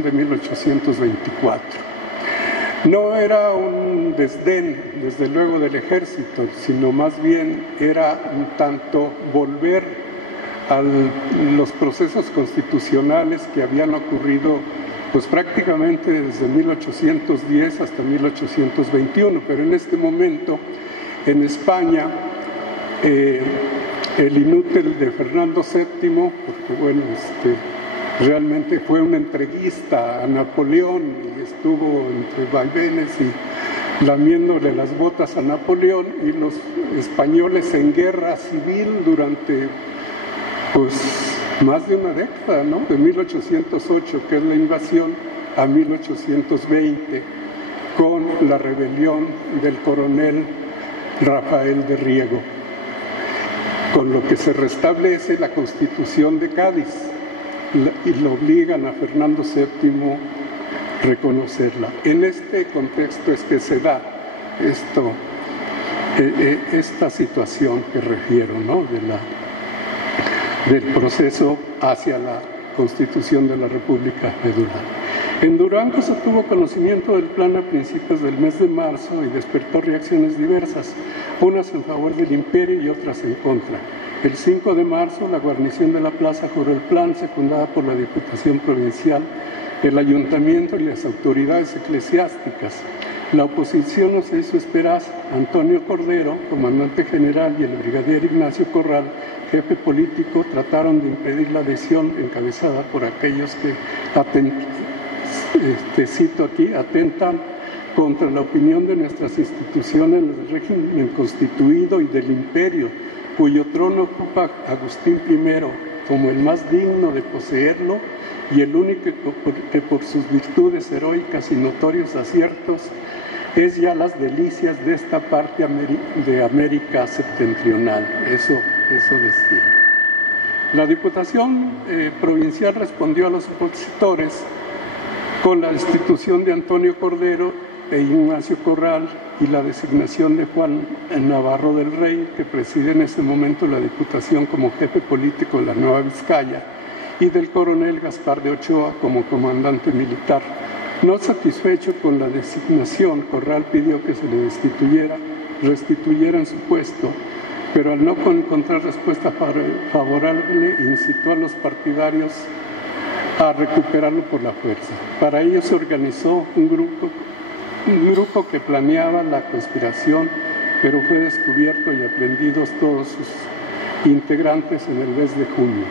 de 1824. No era un desdén, desde luego, del ejército, sino más bien era un tanto volver a los procesos constitucionales que habían ocurrido pues prácticamente desde 1810 hasta 1821, pero en este momento en España el inútil de Fernando VII, porque bueno, realmente fue un entreguista a Napoleón y estuvo entre vaivenes y lamiéndole las botas a Napoleón, y los españoles en guerra civil durante pues más de una década, ¿no? De 1808, que es la invasión, a 1820, con la rebelión del coronel Rafael de Riego, con lo que se restablece la Constitución de Cádiz y lo obligan a Fernando VII a reconocerla. En este contexto es que se da esta situación que refiero, ¿no? Del proceso hacia la Constitución de la República de Durango. En Durango se tuvo conocimiento del plan a principios del mes de marzo y despertó reacciones diversas, unas en favor del imperio y otras en contra. El 5 de marzo, la guarnición de la plaza juró el plan, secundada por la Diputación Provincial, el Ayuntamiento y las autoridades eclesiásticas. La oposición no se hizo esperar. Antonio Cordero, comandante general, y el brigadier Ignacio Corral, jefe político, trataron de impedir la adhesión encabezada por aquellos que, cito aquí, atentan contra la opinión de nuestras instituciones del régimen constituido y del imperio, cuyo trono ocupa Agustín I como el más digno de poseerlo y el único que por sus virtudes heroicas y notorios aciertos es ya las delicias de esta parte de América septentrional. Eso decía. La Diputación Provincial respondió a los opositores con la destitución de Antonio Cordero e Ignacio Corral y la designación de Juan Navarro del Rey, que preside en ese momento la Diputación como jefe político de la Nueva Vizcaya, y del coronel Gaspar de Ochoa como comandante militar. No satisfecho con la designación, Corral pidió que se le restituyera en su puesto, pero al no encontrar respuesta favorable, incitó a los partidarios a recuperarlo por la fuerza. Para ello se organizó un grupo que planeaba la conspiración, pero fue descubierto y aprendidos todos sus integrantes en el mes de junio.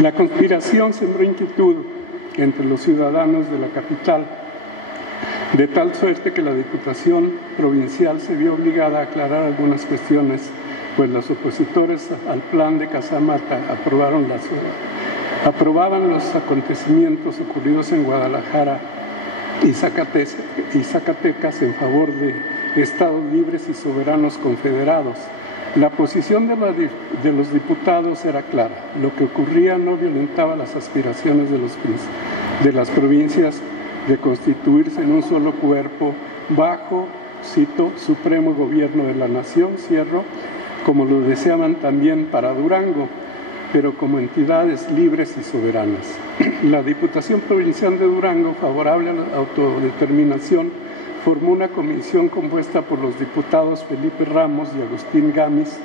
La conspiración sembró inquietud entre los ciudadanos de la capital, de tal suerte que la Diputación Provincial se vio obligada a aclarar algunas cuestiones, pues los opositores al plan de Casamata aprobaban los acontecimientos ocurridos en Guadalajara y Zacatecas en favor de estados libres y soberanos confederados. La posición de los diputados era clara. Lo que ocurría no violentaba las aspiraciones de las provincias de constituirse en un solo cuerpo bajo, cito, supremo gobierno de la nación, cierro, como lo deseaban también para Durango, pero como entidades libres y soberanas. La Diputación Provincial de Durango, favorable a la autodeterminación, formó una comisión compuesta por los diputados Felipe Ramos y Agustín Gamis,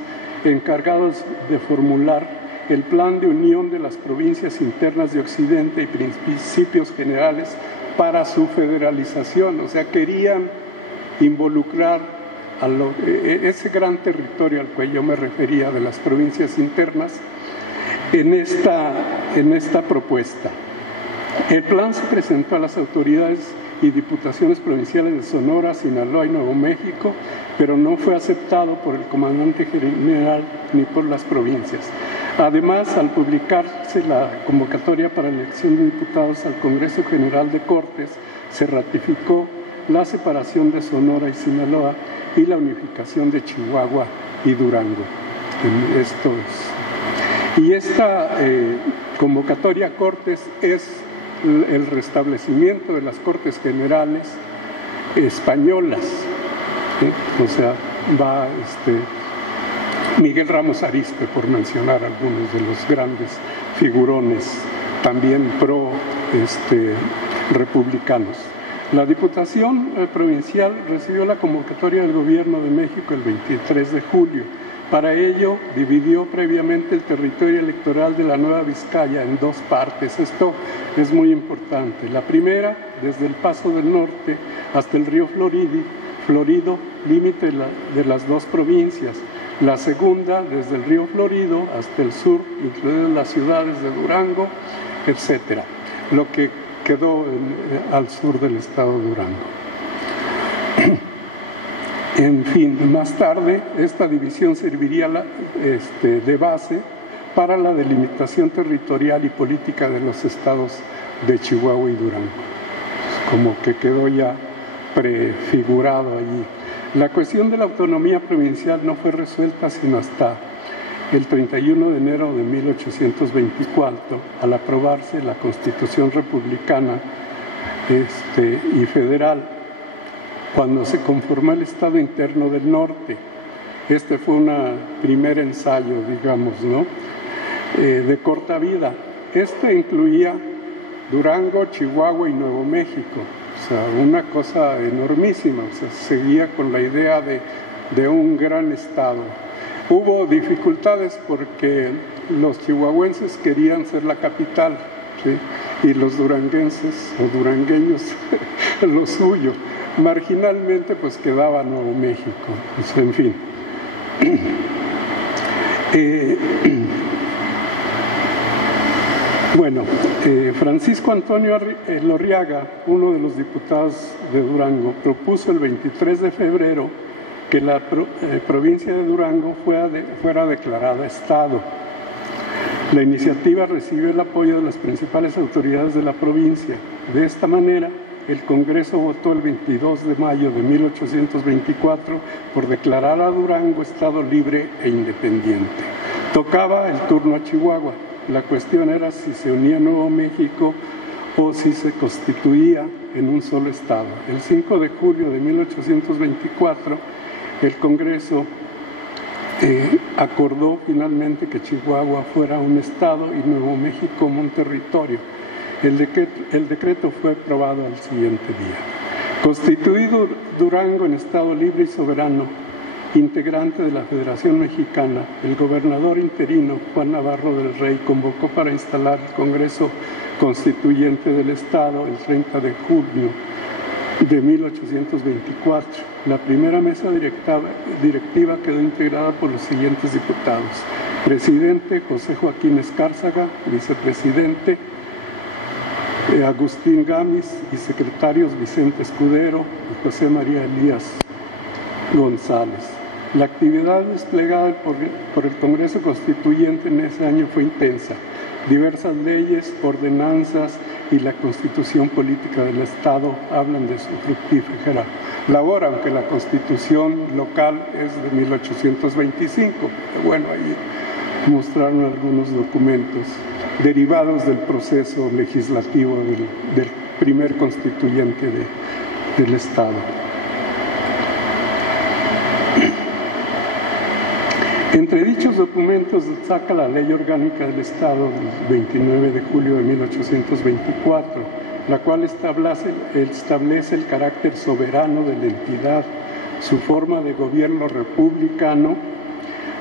encargados de formular el plan de unión de las provincias internas de Occidente y principios generales para su federalización. O sea, querían involucrar ese gran territorio al cual yo me refería, de las provincias internas, en esta propuesta. El plan se presentó a las autoridades y diputaciones provinciales de Sonora, Sinaloa y Nuevo México, pero no fue aceptado por el comandante general ni por las provincias. Además, al publicarse la convocatoria para la elección de diputados al Congreso General de Cortes, se ratificó la separación de Sonora y Sinaloa y la unificación de Chihuahua y Durango. Y esta convocatoria a Cortes es el restablecimiento de las Cortes Generales españolas, o sea, va Miguel Ramos Arizpe, por mencionar algunos de los grandes figurones, también republicanos. La Diputación Provincial recibió la convocatoria del Gobierno de México el 23 de julio. Para ello, dividió previamente el territorio electoral de la Nueva Vizcaya en dos partes. Esto es muy importante. La primera, desde el Paso del Norte hasta el río Florido, límite de las dos provincias. La segunda, desde el río Florido hasta el sur, incluidas las ciudades de Durango, etc. Lo que quedó al sur del estado de Durango. En fin, más tarde esta división serviría de base para la delimitación territorial y política de los estados de Chihuahua y Durango. Como que quedó ya prefigurado allí. La cuestión de la autonomía provincial no fue resuelta sino hasta el 31 de enero de 1824, al aprobarse la Constitución republicana y federal, cuando se conformó el Estado Interno del Norte. Este fue un primer ensayo, digamos, ¿no? De corta vida. Incluía Durango, Chihuahua y Nuevo México. O sea, una cosa enormísima. O sea, seguía con la idea de un gran estado. Hubo dificultades porque los chihuahuenses querían ser la capital, ¿sí? Y los duranguenses o durangueños lo suyo. Marginalmente pues quedaba Nuevo México, pues, en fin. Francisco Antonio Elorriaga, uno de los diputados de Durango, propuso el 23 de febrero que la provincia de Durango fuera declarada Estado. La iniciativa recibió el apoyo de las principales autoridades de la provincia. De esta manera, el Congreso votó el 22 de mayo de 1824 por declarar a Durango Estado libre e independiente. Tocaba el turno a Chihuahua. La cuestión era si se unía Nuevo México o si se constituía en un solo Estado. El 5 de julio de 1824, el Congreso acordó finalmente que Chihuahua fuera un Estado y Nuevo México un territorio. El decreto fue aprobado al siguiente día. Constituido Durango en Estado libre y soberano, integrante de la Federación Mexicana, el gobernador interino Juan Navarro del Rey convocó para instalar el Congreso Constituyente del Estado el 30 de junio de 1824. La primera mesa directiva quedó integrada por los siguientes diputados: presidente José Joaquín Escárzaga, vicepresidente Agustín Gamis y secretarios Vicente Escudero y José María Elías González. La actividad desplegada por el Congreso Constituyente en ese año fue intensa. Diversas leyes, ordenanzas y la Constitución Política del Estado hablan de su fructífera labor, aunque la Constitución local es de 1825. Bueno, ahí mostraron algunos documentos derivados del proceso legislativo del primer constituyente del Estado. Entre dichos documentos destaca la Ley Orgánica del Estado del 29 de julio de 1824, la cual establece el carácter soberano de la entidad, su forma de gobierno republicano,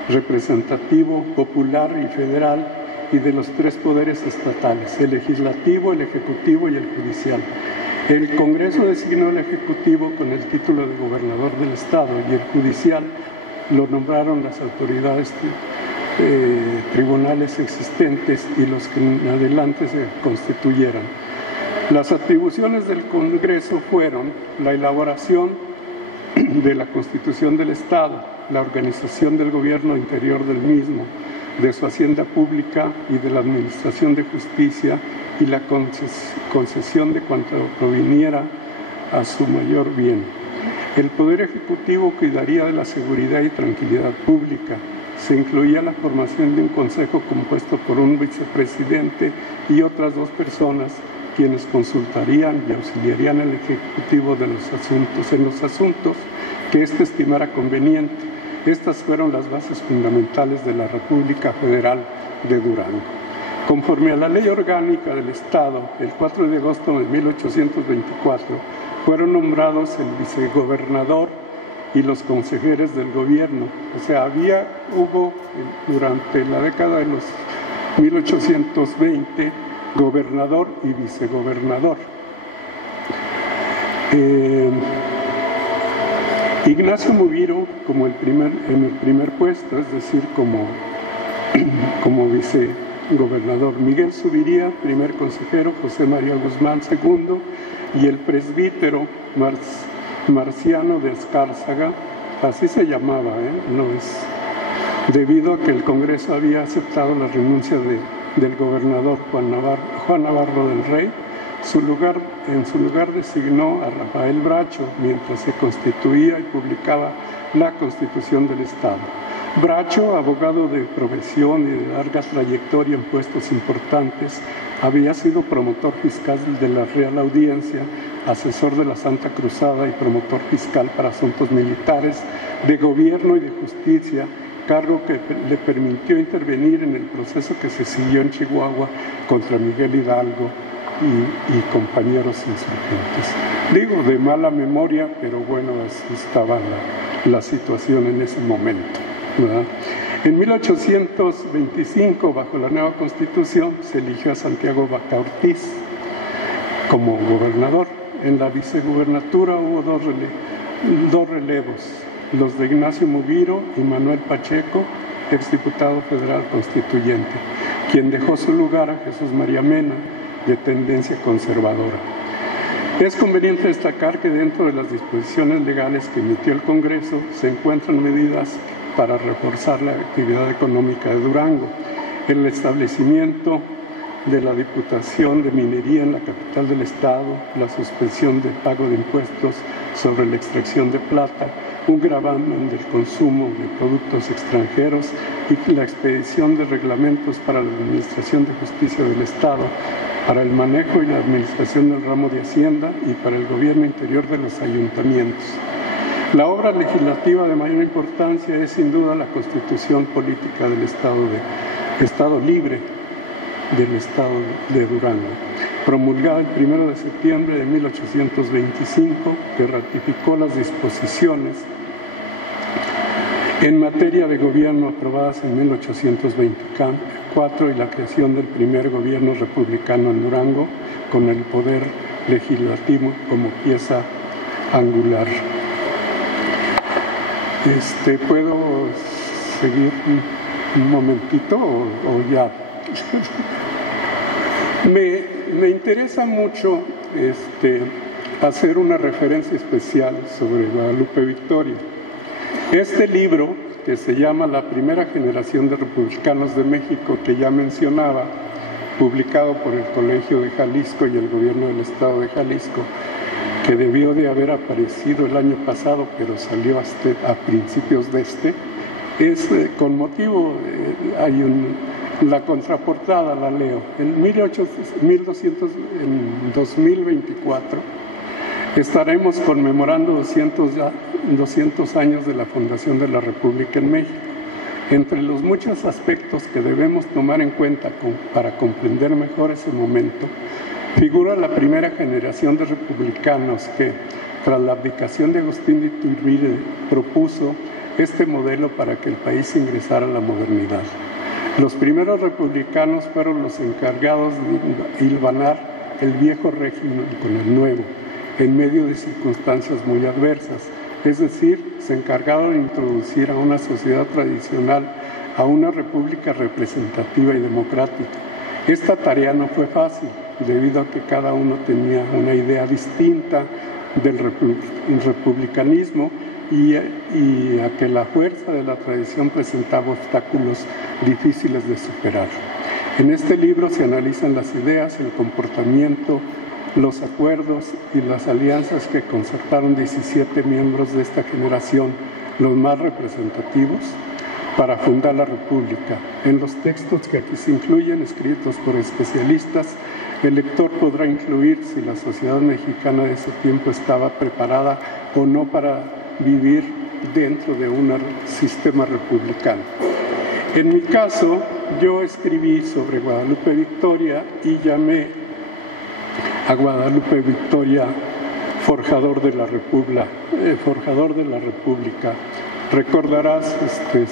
representativo, popular y federal, y de los tres poderes estatales: el legislativo, el ejecutivo y el judicial. El Congreso designó el ejecutivo con el título de gobernador del Estado y el judicial lo nombraron las autoridades tribunales existentes y los que en adelante se constituyeran. Las atribuciones del Congreso fueron la elaboración de la Constitución del Estado, la organización del gobierno interior del mismo, de su hacienda pública y de la administración de justicia y la concesión de cuanto proviniera a su mayor bien. El Poder Ejecutivo cuidaría de la seguridad y tranquilidad pública. Se incluía la formación de un consejo compuesto por un vicepresidente y otras dos personas, quienes consultarían y auxiliarían al Ejecutivo en los asuntos que éste estimara conveniente. Estas fueron las bases fundamentales de la República Federal de Durango. Conforme a la Ley Orgánica del Estado, el 4 de agosto de 1824, fueron nombrados el vicegobernador y los consejeros del gobierno. O sea, hubo durante la década de los 1820 gobernador y vicegobernador. Ignacio Mubiro en el primer puesto, es decir, como vicegobernador. Miguel Zuviría, primer consejero, José María Guzmán, segundo, y el presbítero Marciano de Escárzaga, así se llamaba, no es, debido a que el Congreso había aceptado la renuncia del gobernador Juan Navarro del Rey. En su lugar designó a Rafael Bracho mientras se constituía y publicaba la Constitución del Estado. Bracho, abogado de profesión y de larga trayectoria en puestos importantes, había sido promotor fiscal de la Real Audiencia, asesor de la Santa Cruzada y promotor fiscal para asuntos militares, de gobierno y de justicia, cargo que le permitió intervenir en el proceso que se siguió en Chihuahua contra Miguel Hidalgo y compañeros insurgentes. Digo, de mala memoria, pero bueno, así estaba la situación en ese momento, ¿verdad? En 1825, bajo la nueva Constitución, se eligió a Santiago Vaca Ortiz como gobernador. En la vicegubernatura hubo dos relevos, los de Ignacio Mubiro y Manuel Pacheco, exdiputado federal constituyente, quien dejó su lugar a Jesús María Mena, de tendencia conservadora. Es conveniente destacar que dentro de las disposiciones legales que emitió el Congreso se encuentran medidas para reforzar la actividad económica de Durango, el establecimiento de la Diputación de Minería en la capital del estado, la suspensión del pago de impuestos sobre la extracción de plata, un gravamen del consumo de productos extranjeros y la expedición de reglamentos para la Administración de Justicia del Estado, para el manejo y la administración del ramo de Hacienda y para el gobierno interior de los ayuntamientos. La obra legislativa de mayor importancia es sin duda la Constitución Política del Estado Libre del Estado de Durango, promulgada el 1 de septiembre de 1825, que ratificó las disposiciones en materia de gobierno aprobadas en 1824 y la creación del primer gobierno republicano en Durango, con el poder legislativo como pieza angular. ¿Puedo seguir un momentito o ya? Me interesa mucho hacer una referencia especial sobre Guadalupe Victoria. Este libro, que se llama La primera generación de republicanos de México, que ya mencionaba, publicado por el Colegio de Jalisco y el Gobierno del Estado de Jalisco, que debió de haber aparecido el año pasado, pero salió a principios de es con motivo, la contraportada la leo. En 2024 estaremos conmemorando 200 años de la fundación de la República en México. Entre los muchos aspectos que debemos tomar en cuenta para comprender mejor ese momento, figura la primera generación de republicanos que, tras la abdicación de Agustín de Iturbide, propuso este modelo para que el país ingresara a la modernidad. Los primeros republicanos fueron los encargados de hilvanar el viejo régimen con el nuevo, en medio de circunstancias muy adversas, es decir, se encargaron de introducir a una sociedad tradicional a una república representativa y democrática. Esta tarea no fue fácil, debido a que cada uno tenía una idea distinta del republicanismo y a que la fuerza de la tradición presentaba obstáculos difíciles de superar. En este libro se analizan las ideas, el comportamiento, los acuerdos y las alianzas que concertaron 17 miembros de esta generación, los más representativos, para fundar la República. En los textos que aquí se incluyen, escritos por especialistas, el lector podrá incluir si la sociedad mexicana de ese tiempo estaba preparada o no para vivir dentro de un sistema republicano. En mi caso, yo escribí sobre Guadalupe Victoria y llamé a Guadalupe Victoria forjador de la República. Recordarás,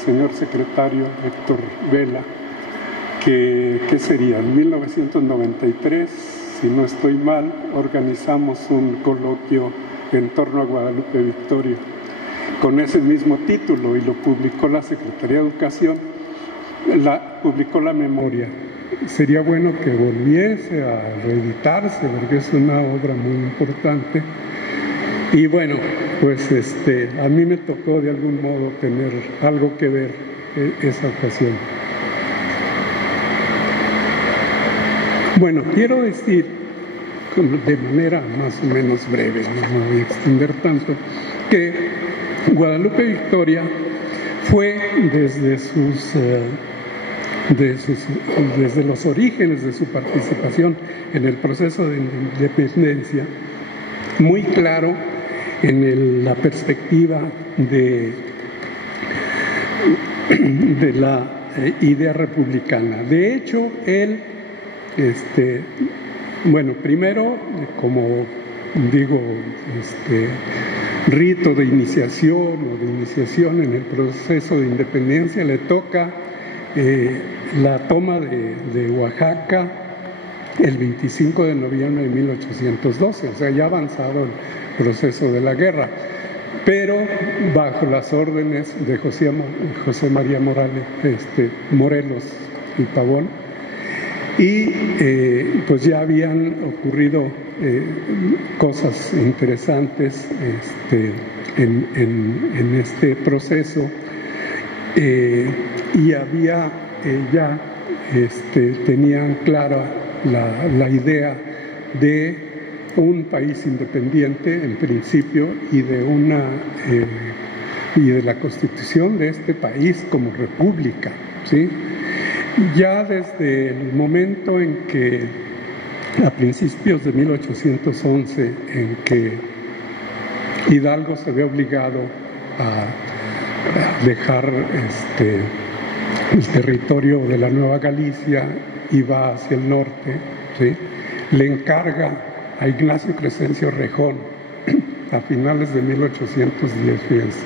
señor secretario Héctor Vela, que sería en 1993, si no estoy mal, organizamos un coloquio en torno a Guadalupe Victoria con ese mismo título y lo publicó la Secretaría de Educación, publicó la memoria. Sería bueno que volviese a reeditarse porque es una obra muy importante. Y bueno, pues a mí me tocó de algún modo tener algo que ver esa ocasión. Bueno, quiero decir de manera más o menos breve, no me voy a extender tanto, que Guadalupe Victoria fue desde los orígenes de su participación en el proceso de independencia muy claro en la perspectiva de la idea republicana. De hecho, él, bueno, primero, como digo, rito de iniciación en el proceso de independencia, le toca la toma de Oaxaca el 25 de noviembre de 1812, o sea, ya avanzado el proceso de la guerra, pero bajo las órdenes de José María Morelos y Pavón, y pues ya habían ocurrido cosas interesantes en este proceso, y había ya tenían clara la idea de un país independiente en principio y de la constitución de este país como república, ¿sí? Ya desde el momento en que, a principios de 1811, en que Hidalgo se ve obligado a dejar el territorio de la Nueva Galicia y va hacia el norte, ¿sí? Le encarga a Ignacio Crescencio Rejón, a finales de 1810, fíjense,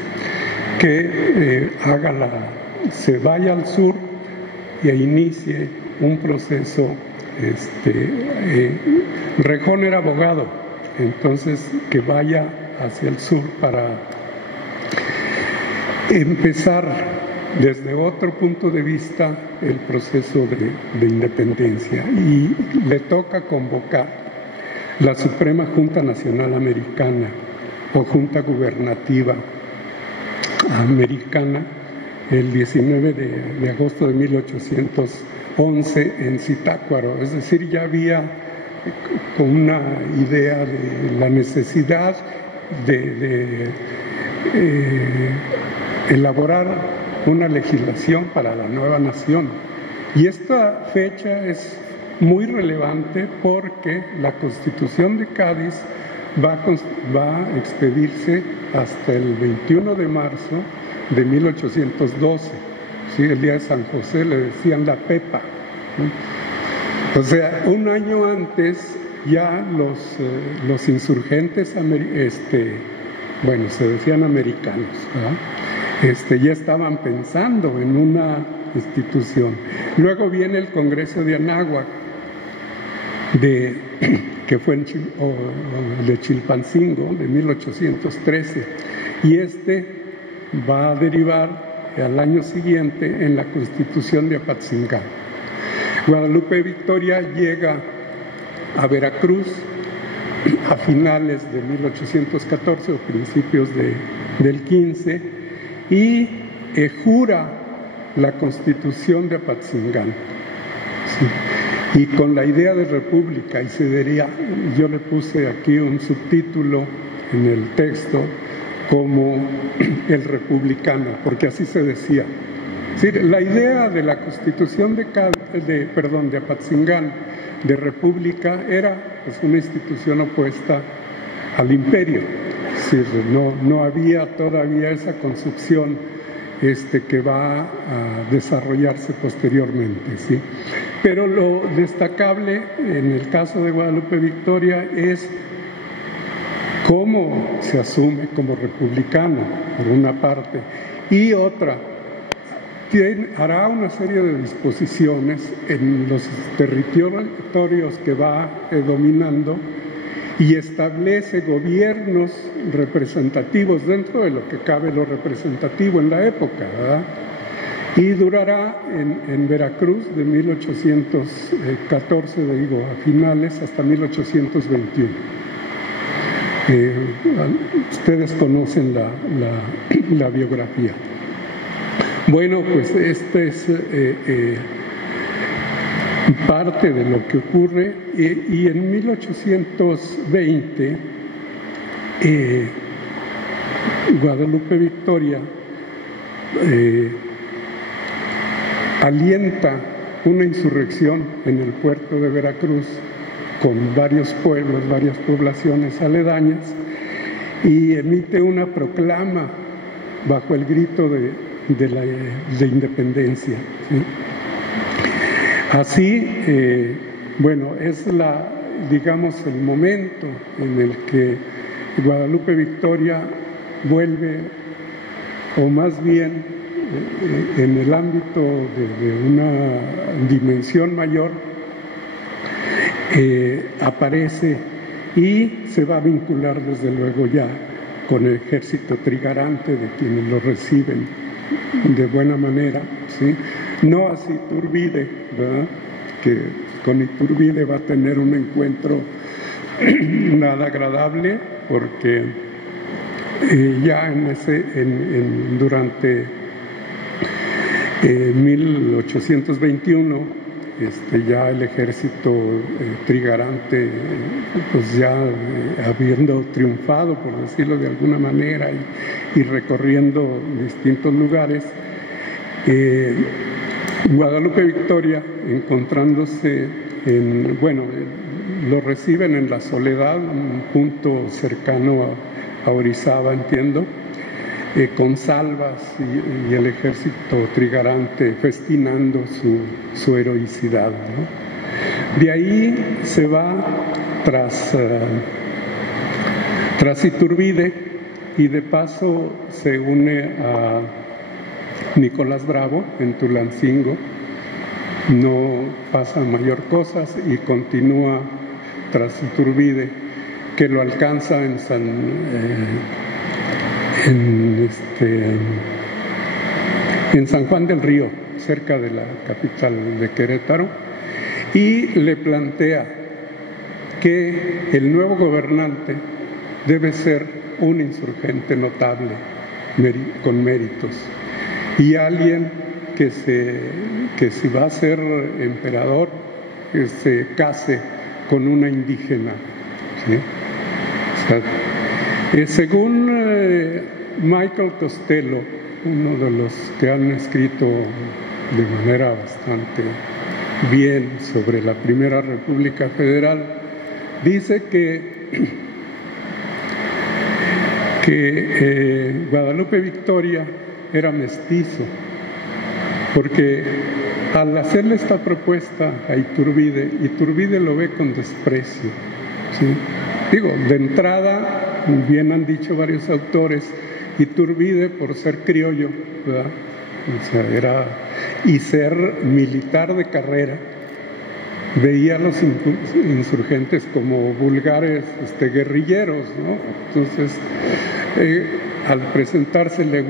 que se vaya al sur y inicie un proceso. Rejón era abogado, entonces que vaya hacia el sur para empezar desde otro punto de vista el proceso de independencia, y le toca convocar la Suprema Junta Nacional Americana o Junta Gubernativa Americana el 19 de agosto de 1811 en Zitácuaro. Es decir, ya había una idea de la necesidad de elaborar una legislación para la nueva nación. Y esta fecha es muy relevante porque la Constitución de Cádiz va a expedirse hasta el 21 de marzo de 1812, ¿sí? El día de San José le decían la Pepa, ¿sí? O sea, un año antes ya los insurgentes, bueno, se decían americanos, ¿verdad? Ya estaban pensando en una institución. Luego viene el Congreso de Anáhuac, que fue de Chilpancingo, de 1813, y va a derivar al año siguiente en la Constitución de Apatzingán. Guadalupe Victoria llega a Veracruz a finales de 1814 o principios del 15 y jura la Constitución de Apatzingán, ¿sí? Y con la idea de república, yo le puse aquí un subtítulo en el texto como el republicano, porque así se decía. Sí, la idea de la Constitución de Apatzingán, de república, era pues una institución opuesta al imperio. Sí, no había todavía esa concepción que va a desarrollarse posteriormente, ¿sí? Pero lo destacable en el caso de Guadalupe Victoria es cómo se asume como republicano, por una parte, y otra, hará una serie de disposiciones en los territorios que va dominando y establece gobiernos representativos dentro de lo que cabe lo representativo en la época, ¿verdad? Y durará en Veracruz de 1814, digo, a finales, hasta 1821. Ustedes conocen la biografía. Bueno, pues este es parte de lo que ocurre, y en 1820 Guadalupe Victoria alienta una insurrección en el puerto de Veracruz con varios pueblos, varias poblaciones aledañas, y emite una proclama bajo el grito de independencia, ¿sí? Así, bueno, es digamos, el momento en el que Guadalupe Victoria vuelve, o más bien en el ámbito de una dimensión mayor, aparece y se va a vincular desde luego ya con el ejército trigarante, de quienes lo reciben de buena manera, ¿sí? No así Iturbide, ¿verdad? Que con Iturbide va a tener un encuentro nada agradable, porque ya durante 1821 ya el ejército trigarante, pues ya habiendo triunfado, por decirlo de alguna manera, y recorriendo distintos lugares, Guadalupe Victoria, encontrándose lo reciben en La Soledad, un punto cercano a Orizaba, entiendo, con salvas y el ejército trigarante festinando su heroicidad, ¿no? De ahí se va tras Iturbide, y de paso se une a Nicolás Bravo en Tulancingo. No pasa mayor cosas y continúa tras Iturbide, que lo alcanza en San Juan del Río, cerca de la capital de Querétaro, y le plantea que el nuevo gobernante debe ser un insurgente notable, con méritos, y alguien que si va a ser emperador, que se case con una indígena, ¿sí? O sea, según Michael Costello, uno de los que han escrito de manera bastante bien sobre la Primera República Federal, dice que Guadalupe Victoria era mestizo, porque al hacerle esta propuesta a Iturbide lo ve con desprecio, ¿sí? Digo, de entrada, bien han dicho varios autores, Iturbide, por ser criollo, ¿verdad? O sea, y ser militar de carrera, veía a los insurgentes como vulgares guerrilleros, ¿no? Entonces, al presentársele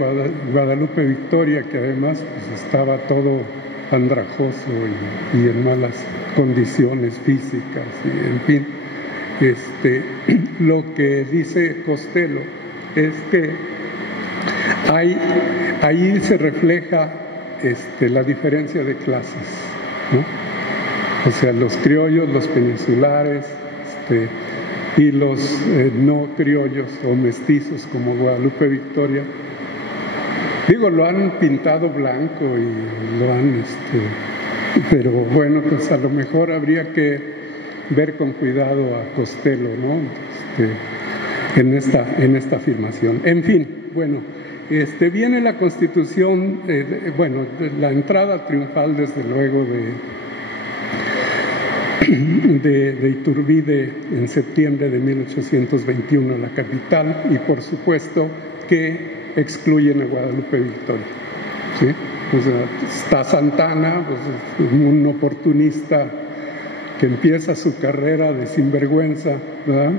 Guadalupe Victoria, que además pues, estaba todo andrajoso y en malas condiciones físicas, y en fin, lo que dice Costello es que ahí se refleja la diferencia de clases, ¿no? O sea, los criollos, los peninsulares, y los no criollos o mestizos como Guadalupe Victoria, digo, lo han pintado blanco y lo han, pero bueno, pues a lo mejor habría que ver con cuidado a Costello, ¿no? En esta afirmación. En fin, bueno, viene la Constitución, bueno, la entrada triunfal, desde luego, de Iturbide en septiembre de 1821 a la capital, y por supuesto que excluyen a Guadalupe Victoria, ¿sí? O sea, está Santana, pues, un oportunista que empieza su carrera de sinvergüenza, ¿verdad?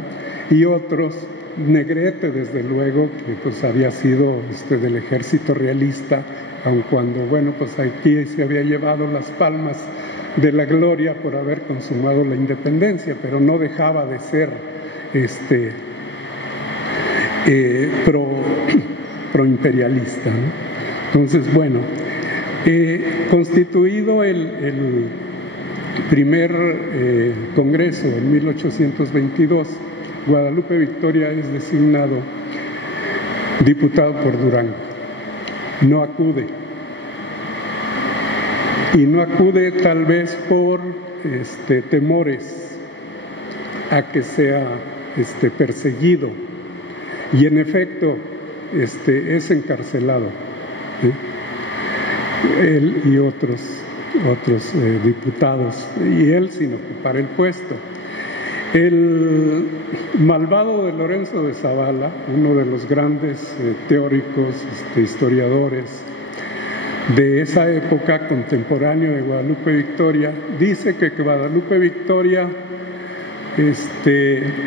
Y otros, Negrete, desde luego, que pues había sido del ejército realista, aun cuando, bueno, pues aquí se había llevado las palmas de la gloria por haber consumado la independencia, pero no dejaba de ser proimperialista, ¿no? Entonces, bueno, constituido el primer Congreso en 1822, Guadalupe Victoria es designado diputado por Durango. No acude. Y no acude tal vez por temores a que sea perseguido. Y en efecto, es encarcelado, ¿sí? Él y otros diputados, y él sin ocupar el puesto. El malvado de Lorenzo de Zavala, uno de los grandes teóricos, historiadores de esa época, contemporáneo de Guadalupe Victoria, dice que Guadalupe Victoria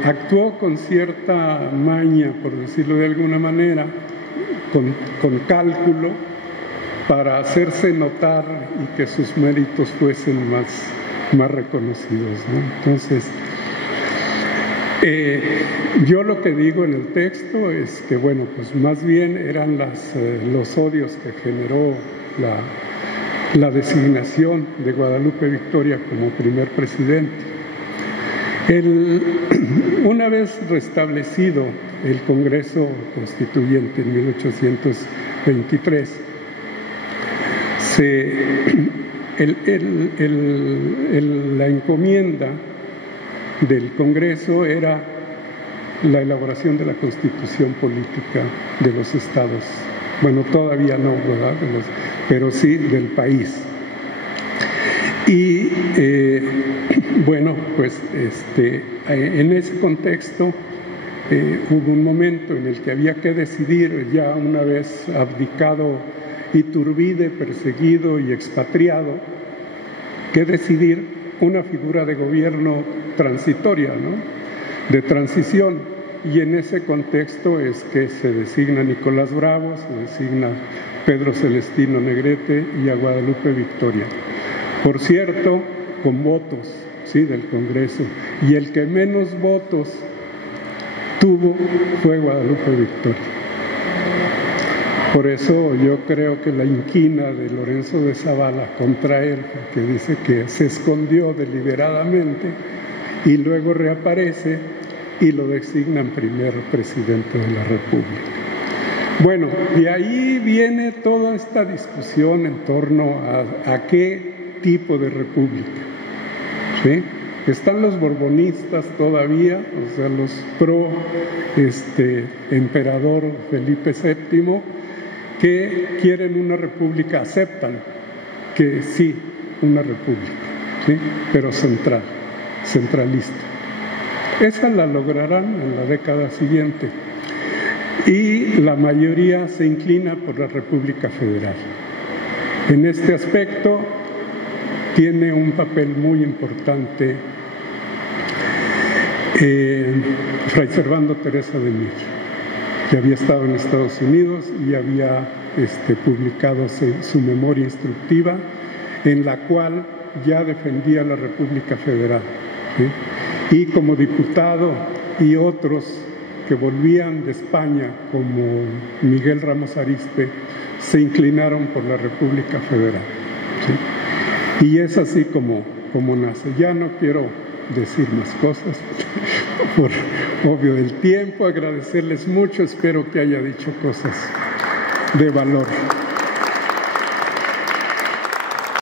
actuó con cierta maña, por decirlo de alguna manera, con cálculo, para hacerse notar y que sus méritos fuesen más reconocidos, ¿no? Entonces, yo lo que digo en el texto es que, bueno, pues más bien eran los odios que generó la designación de Guadalupe Victoria como primer presidente. Una vez restablecido el Congreso Constituyente en 1823, la encomienda del Congreso era la elaboración de la Constitución política de los estados. Bueno, todavía no, ¿verdad? Pero sí del país. Y bueno, pues en ese contexto hubo un momento en el que había que decidir, ya una vez abdicado Iturbide, perseguido y expatriado, que decidir una figura de gobierno transitoria, ¿no? De transición. Y en ese contexto es que se designa a Nicolás Bravo, se designa Pedro Celestino Negrete y a Guadalupe Victoria. Por cierto, con votos, ¿sí?, del Congreso. Y el que menos votos tuvo fue Guadalupe Victoria. Por eso yo creo que la inquina de Lorenzo de Zavala contra él, que dice que se escondió deliberadamente y luego reaparece y lo designan primer presidente de la República. Bueno, de ahí viene toda esta discusión en torno a qué tipo de república, ¿sí? Están los borbonistas todavía, o sea, los pro emperador Felipe VII, que quieren una república, aceptan que sí, una república, ¿sí?, pero centralista. Esa la lograrán en la década siguiente y la mayoría se inclina por la República Federal. En este aspecto tiene un papel muy importante Fray Servando Teresa de Mier, que había estado en Estados Unidos y había publicado su memoria instructiva, en la cual ya defendía la República Federal, ¿sí? Y como diputado y otros que volvían de España, como Miguel Ramos Arizpe, se inclinaron por la República Federal, ¿sí? Y es así como nace. Ya no quiero decir más cosas por obvio del tiempo, agradecerles mucho, espero que haya dicho cosas de valor.